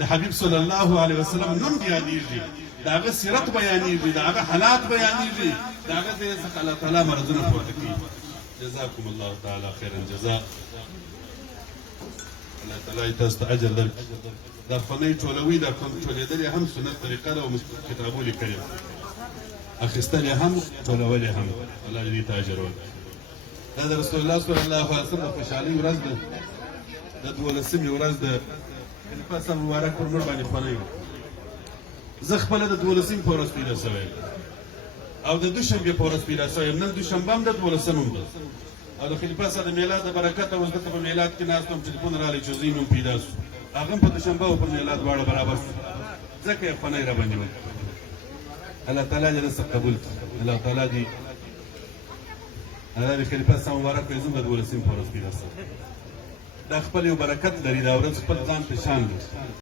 د حبیب صلی الله علیه وسلم نوم یادېږي، د هغه سیرت بیانېږي، د هغه حالات بیانېږي، د هغه ځای څخه الله تعالی مرضونه پورته کوي. جزاکم الله تعالی خیر الجزاء. الله تعالی تاسو ته اجر درکړي. دا خونۍ ټولوي، دا ټولېدل یې هم سنت طریقه ده او کتابو لیکلي اخیستل یې هم ټولول یې هم. الله دې ته اجر ورکړي. دا د رسول الله صلی الله علیه وسلم د خوشحالۍ ورځ ده، د 12مې ورځ ده. خلیفه صاحب مبارک پر موږ باندې خولۍ وه. زه خپله د 12مې په ورځ پیدا سوی یم او د دوشنبې په ورځ پیدا سوی یم. نن دوشنبه هم ده، 12 هم ده. او د خلیفه صاحب د میلاد د برکته اوس دلته په میلاد کې ناست وم، ټلیفون راغلی چې زوی مې پیدا سو. هغه هم په دوشنبه او په میلاد دواړه برابر سو، ځکه یې خونۍ راباندې وکړه. الله تعالی دې رزق قبول کړي. الله تعالی دې خلیفه صاحب مبارک وایي زه به د 12مې په ورځ پیدا سوم. دا خپل یو برکت لري، دا ورځ خپل ځان ته شان لري.